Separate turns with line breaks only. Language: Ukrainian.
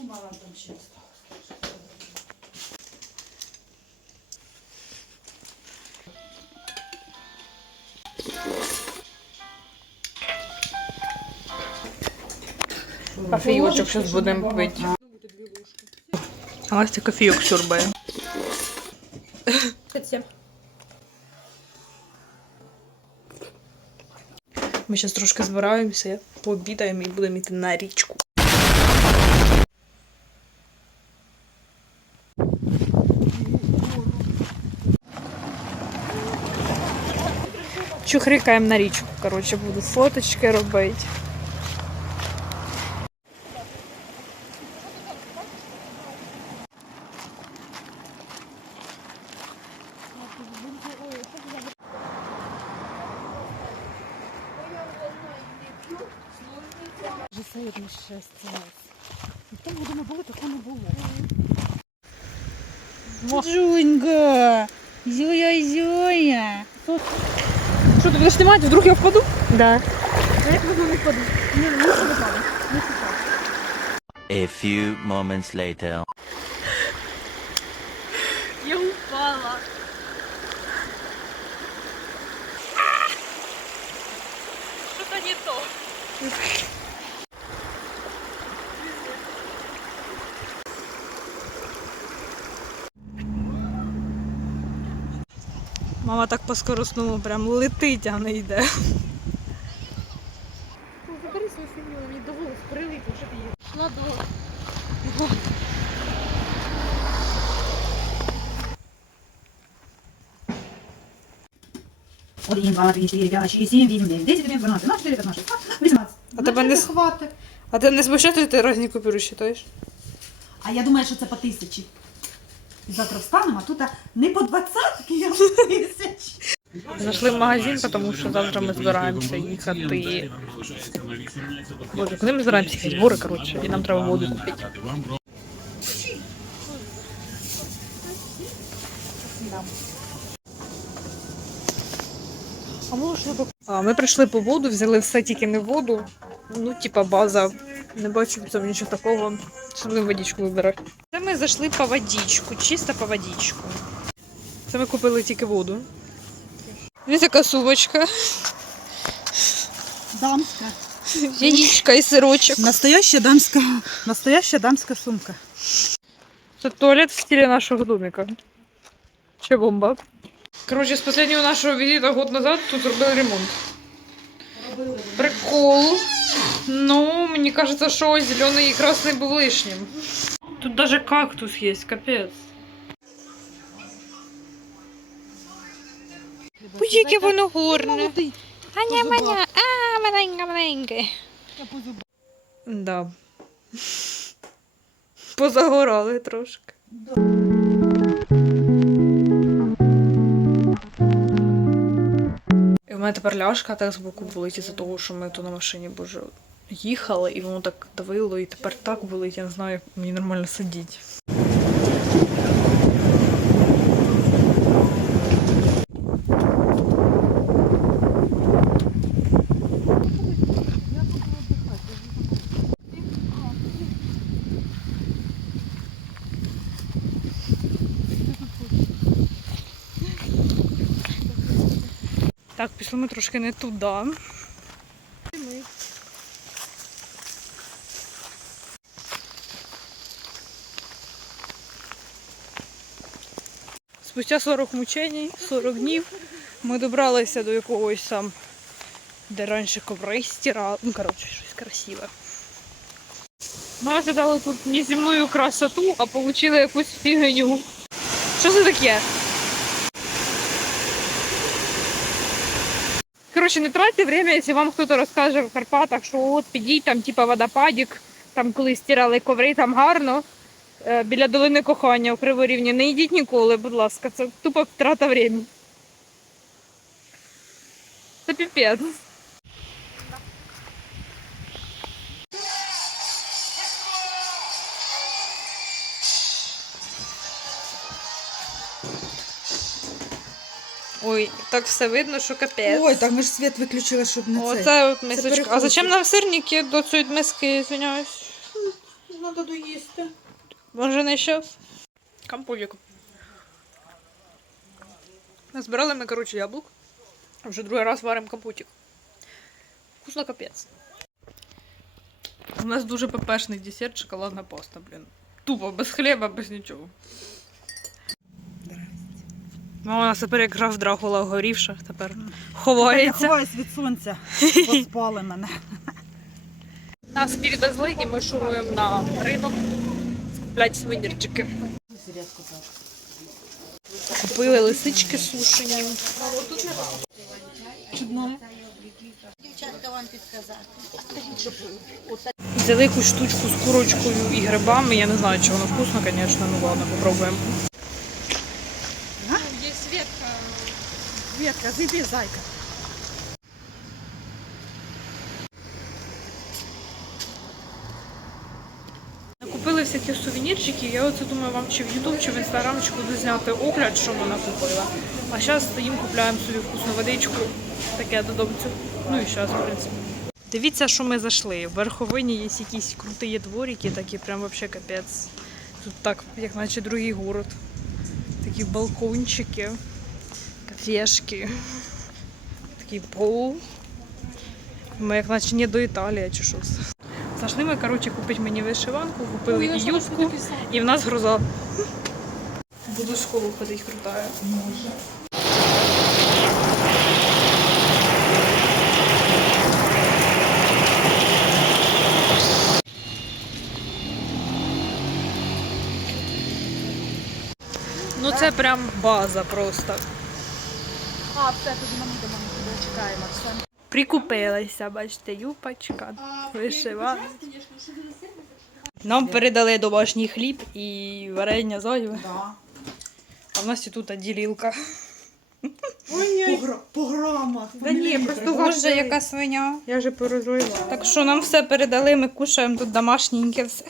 думала, там ще осталось.
Кофійочок зараз будемо пити. А Настя кофійок сюрбає. Ми зараз трошки збираємося, пообідаємо і будемо йти на річку. Чухрикаємо на річку, коротше, буду фоточки робити.
Вже сьогодні щастя. В тому году ми були, такого не було. Жунька! Зюя, Зюя!
ты будешь снимать? Вдруг я впаду?
Да.
А вдруг не впаду. Ні, не мусить не. Не впаде.
A few moments later.
Я упала. Что-то не то. Мама так по скоростному прям летить, а не йде.
Забери свою сім'ю, мені до волос прилипло, щоб її. Шла до... Один, два, три, чотири, п'ять, шість, сім, вісім, дев'ять, десять, одинадцять, дванадцять, чотири, п'ятнадцять, шістнадцять, вісімнадцять.
А тебе не с- А ти не смущаєш, ти різні купюри считаєш?
А я думаю, що це по тисячі. Завтра встанемо, а тут не по двадцятки, а по.
Зайшли в магазин, тому що завтра ми збираємося їхати. Боже, куди ми збираємося їхати? Збори, коротше, і нам треба воду купити. Ми прийшли по воду, взяли все тільки не воду. Ну, типа база. Не бачу в нічого такого. Що будемо водичку вибирати. Ми зайшли по водичку, чисто по водичку. Це ми купили тільки воду. Ось така сумочка,
Дамська.
яєчка і сирочок.
Настоящая дамська, настоящая дамська сумка.
Це туалет в стилі нашого домика. Че бомба. Коротше, з останнього нашого візиту год назад тут зробили ремонт. Прикол. Ну, мені кажется, що зелений і красний був лишнім. Тут даже кактус є, капець. Ой, яке воно горне. Аня, маня, а, маленька, маленьке. Да. Позагорали трошки. І в мене тепер ляшка так з боку болить із-за того, що ми то на машині боже їхали, і воно так давило, і тепер так болить, я не знаю, мені нормально сидіти. Так, пішли ми трошки не туди. Спустя 40 мучень, 40 днів ми добралися до якогось там, де раніше коври стирали. Ну, коротше, щось красиве. Ми ожидали тут неземную красоту, а получили якусь фігню. Що це таке? Коротше, не тратьте время, якщо вам хтось розкаже в Карпатах, що от підіть там, типа водопадік, там коли стирали коври, там гарно. Е, Біля долини кохання у Криворівні. Не йдіть ніколи, будь ласка, це тупо втрата времени. Це піпець. Ой, так все видно, що капець.
Ой, так ми ж світ виключили, щоб не це.
От мисочка. А зачем нам сирники до цієї миски, звиняюсь?
Треба доїсти.
Може не щас? Компотик. Назбирали ми, коротше, яблук. Вже другий раз варимо компотик. Вкусно капець. У нас дуже пепешний десерт, шоколадна паста, блін. Тупо, без хліба, без нічого. Ну, у нас тепер як граф Дракула горівша, тепер
Я
ховається.
ховаюсь від сонця. Поспали мене.
Нас перевезли і ми шуруємо на ринок купляти свинірчики. Купили лисички сушені. Чудно. Взяли якусь штучку з курочкою і грибами. Я не знаю, чи воно вкусно, звісно, ну ладно, попробуємо. Є Светка.
Вітка, зійди, зайка.
Купили всякі сувенірчики. Я оце думаю, вам чи в Ютуб, чи в Інстаграм, чи куди зняти огляд, що вона купила. А зараз стоїмо, купляємо собі вкусну водичку. Таке додому. Ну і зараз, в принципі. Дивіться, що ми зайшли. В верховині є якісь круті дворики, такі прям вообще капець. Тут так, як наче другий город. Такі балкончики, кафешки, такий пол. Ми як наче не до Італії чи щось. Зайшли ми, коротше, купити мені вишиванку, купили і юбку, і в нас гроза. Буду в школу ходити крутая. Ну це прям база просто.
А, все, тоді ми йдемо, чекаємо. Все.
Прикупилися, бачите, юпачка, вишиванка. Нам передали домашній хліб і варення зайве.
Да.
А в нас і тут ділілка.
По, гра- грамах.
Да ні, просто
Боже, яка свиня.
Я вже порозруювала.
Так що нам все передали, ми кушаємо тут домашненьке все.